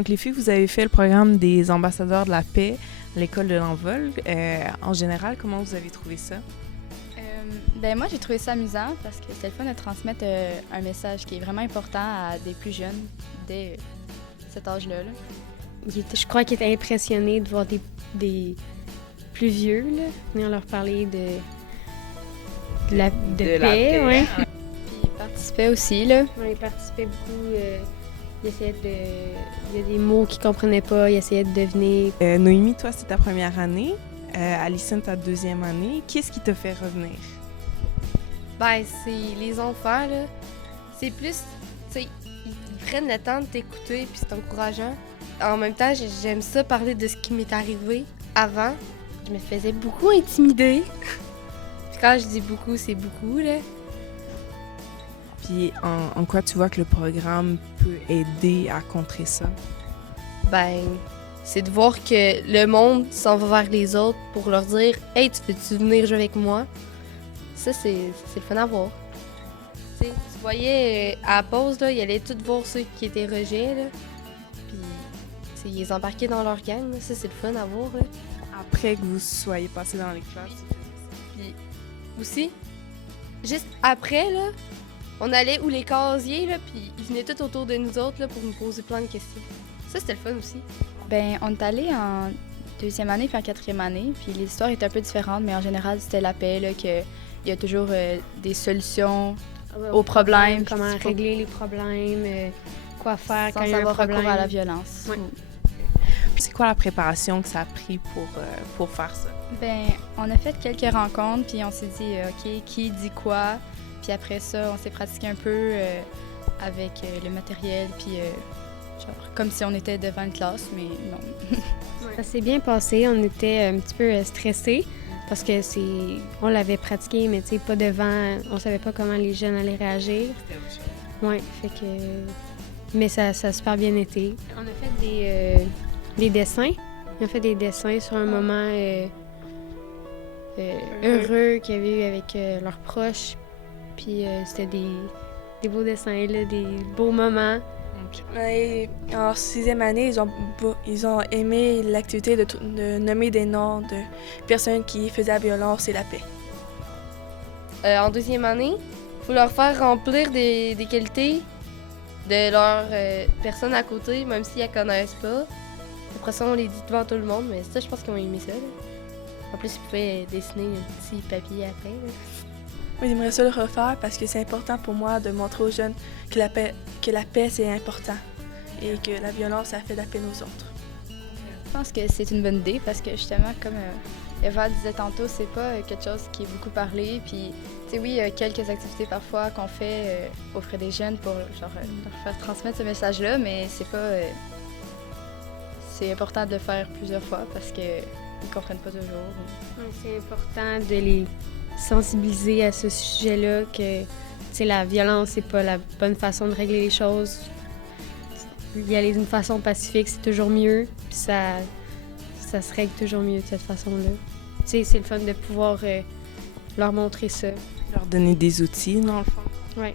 Donc, les filles, vous avez fait le programme des ambassadeurs de la paix à l'école de l'Envol. En général, comment vous avez trouvé ça? Moi, j'ai trouvé ça amusant parce que c'est le fun de transmettre un message qui est vraiment important à des plus jeunes dès cet âge-là. Je crois qu'il était impressionné de voir des plus vieux là, venir leur parler de paix. La paix. Ouais. Puis ils participaient aussi, là. Ouais, il participait beaucoup. Il essayait il y a des mots qu'il comprenait pas, il essayait de deviner. Noémie, toi, c'est ta première année. Alison, ta deuxième année. Qu'est-ce qui te fait revenir? Ben, c'est les enfants, là. C'est plus, tu sais, ils prennent le temps de t'écouter, puis c'est encourageant. En même temps, j'aime ça parler de ce qui m'est arrivé avant. Je me faisais beaucoup intimider. Puis quand je dis beaucoup, c'est beaucoup, là. Puis en quoi tu vois que le programme peut aider à contrer ça? Ben, c'est de voir que le monde s'en va vers les autres pour leur dire « Hey, tu veux-tu venir jouer avec moi? » Ça, c'est le fun à voir. Tu sais, tu voyais, à la pause, là, ils allaient tous voir ceux qui étaient rejets, là. Puis, tu sais, ils les embarquaient dans leur gang, là. Ça, c'est le fun à voir, là. Après que vous soyez passé dans les classes. Puis, aussi, juste après, là, on allait où les casiers, là, puis ils venaient tout autour de nous autres, là, pour nous poser plein de questions. Ça, c'était le fun aussi. On est allé en deuxième année puis en quatrième année, puis l'histoire est un peu différente, mais en général, c'était la paix, là, qu'il y a toujours des solutions aux problèmes. Comment puis régler les problèmes, quoi faire quand il y a un avoir problème. recours à la violence. Ouais. C'est quoi la préparation que ça a pris pour faire ça? On a fait quelques rencontres, puis on s'est dit, OK, qui dit quoi? Puis après ça, on s'est pratiqué un peu avec le matériel, puis genre comme si on était devant une classe, mais non. Ça s'est bien passé. On était un petit peu stressés parce que on l'avait pratiqué, mais tu sais, pas devant. On savait pas comment les jeunes allaient réagir. Ouais, fait que. Mais ça a super bien été. On a fait des dessins. On a fait des dessins sur un moment heureux qu'il y avait eu avec leurs proches. Puis c'était des beaux dessins, là, des beaux moments. Et en sixième année, ils ont aimé l'activité de nommer des noms de personnes qui faisaient la violence et la paix. En deuxième année, il faut leur faire remplir des qualités de leur personne à côté, même s'ils ne la connaissent pas. Après ça, on les dit devant tout le monde, mais ça, je pense qu'ils ont aimé ça, là. En plus, ils pouvaient dessiner un petit papier après, là. Moi, j'aimerais ça le refaire parce que c'est important pour moi de montrer aux jeunes que la paix c'est important et que la violence, ça fait de la peine aux autres. Je pense que c'est une bonne idée parce que justement, comme Eva disait tantôt, c'est pas quelque chose qui est beaucoup parlé. Puis, tu sais, oui, il y a quelques activités parfois qu'on fait auprès des jeunes pour genre, leur faire transmettre ce message-là, mais c'est pas. C'est important de le faire plusieurs fois parce qu'ils comprennent pas toujours. Ouais, c'est important de les sensibiliser à ce sujet-là, que la violence, c'est pas la bonne façon de régler les choses. Y aller d'une façon pacifique, c'est toujours mieux, puis ça se règle toujours mieux de cette façon-là. C'est le fun de pouvoir leur montrer ça. Leur donner des outils, dans le fond. Ouais.